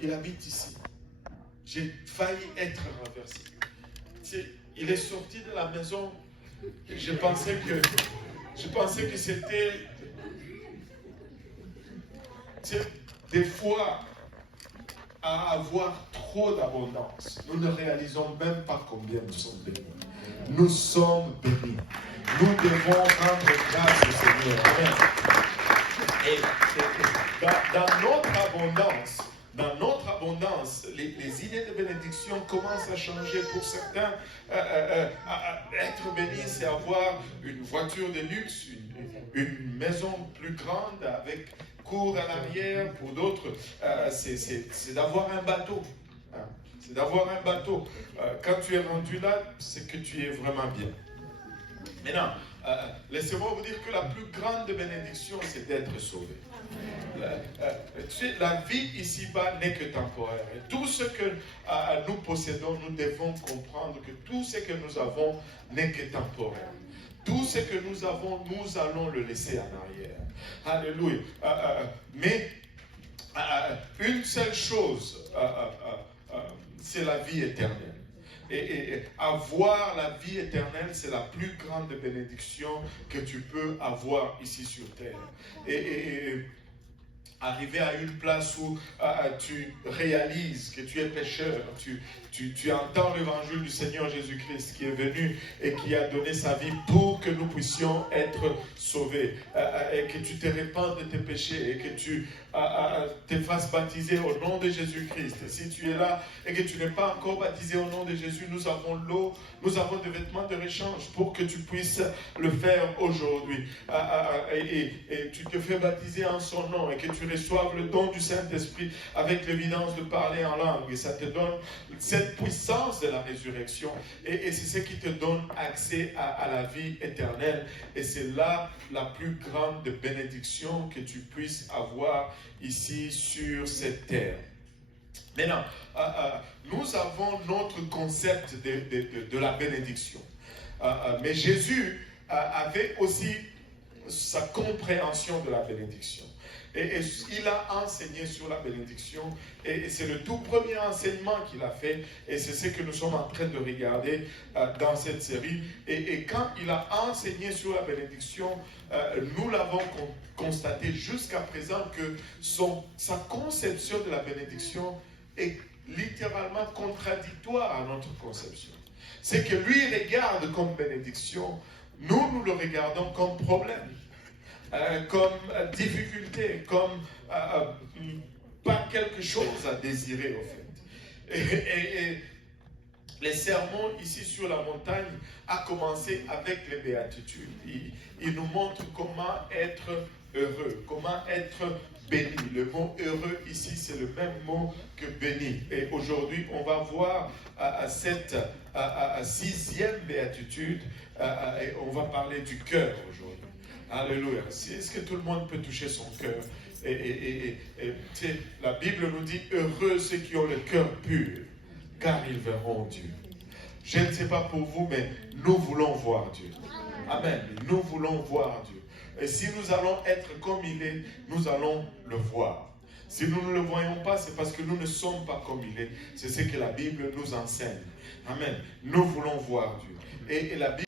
il habite ici. J'ai failli être renversé. Il est sorti de la maison. Je pensais que c'était... Des fois, à avoir trop d'abondance, nous ne réalisons même pas combien nous sommes bénis. Nous sommes bénis. Nous devons rendre grâce au Seigneur. Amen. Et dans notre abondance, les idées de bénédiction commencent à changer. Pour certains, être béni, c'est avoir une voiture de luxe, une maison plus grande avec cour à l'arrière. Pour d'autres, c'est d'avoir un bateau. C'est d'avoir un bateau. Quand tu es rendu là, c'est que tu es vraiment bien. Maintenant, laissez-moi vous dire que la plus grande bénédiction, c'est d'être sauvé. La vie ici-bas n'est que temporaire. Et tout ce que nous possédons, nous devons comprendre que tout ce que nous avons n'est que temporaire. Tout ce que nous avons, nous allons le laisser en arrière. Alléluia. Mais une seule chose, c'est la vie éternelle. Et avoir la vie éternelle, c'est la plus grande bénédiction que tu peux avoir ici sur terre. Et arriver à une place où tu réalises que tu es pécheur, tu entends l'évangile du Seigneur Jésus-Christ qui est venu et qui a donné sa vie pour que nous puissions être sauvés, et que tu te répandes de tes péchés et que tu te fasses baptiser au nom de Jésus-Christ. Et si tu es là et que tu n'es pas encore baptisé au nom de Jésus, nous avons l'eau, nous avons des vêtements de rechange pour que tu puisses le faire aujourd'hui. Et tu te fais baptiser en son nom et que tu reçoives le don du Saint-Esprit avec l'évidence de parler en langue. Et ça te donne cette puissance de la résurrection. Et c'est ce qui te donne accès à la vie éternelle. Et c'est là la plus grande bénédiction que tu puisses avoir ici sur cette terre. Maintenant, nous avons notre concept de la bénédiction. Mais Jésus avait aussi sa compréhension de la bénédiction. Et il a enseigné sur la bénédiction. Et c'est le tout premier enseignement qu'il a fait. Et c'est ce que nous sommes en train de regarder dans cette série. Et quand il a enseigné sur la bénédiction, nous l'avons constaté jusqu'à présent que sa conception de la bénédiction est littéralement contradictoire à notre conception. C'est que lui regarde comme bénédiction, nous le regardons comme problème. Comme difficulté, comme pas quelque chose à désirer au fait. Et les sermons ici sur la montagne a commencé avec les béatitudes. Il nous montre comment être heureux, comment être béni. Le mot heureux ici, c'est le même mot que béni. Et aujourd'hui, on va voir cette sixième béatitude et on va parler du cœur aujourd'hui. Alléluia. Est-ce que tout le monde peut toucher son cœur? Et la Bible nous dit, heureux ceux qui ont le cœur pur, car ils verront Dieu. Je ne sais pas pour vous, mais nous voulons voir Dieu. Amen. Nous voulons voir Dieu. Et si nous allons être comme il est, nous allons le voir. Si nous ne le voyons pas, c'est parce que nous ne sommes pas comme il est. C'est ce que la Bible nous enseigne. Amen. Nous voulons voir Dieu. Et la Bible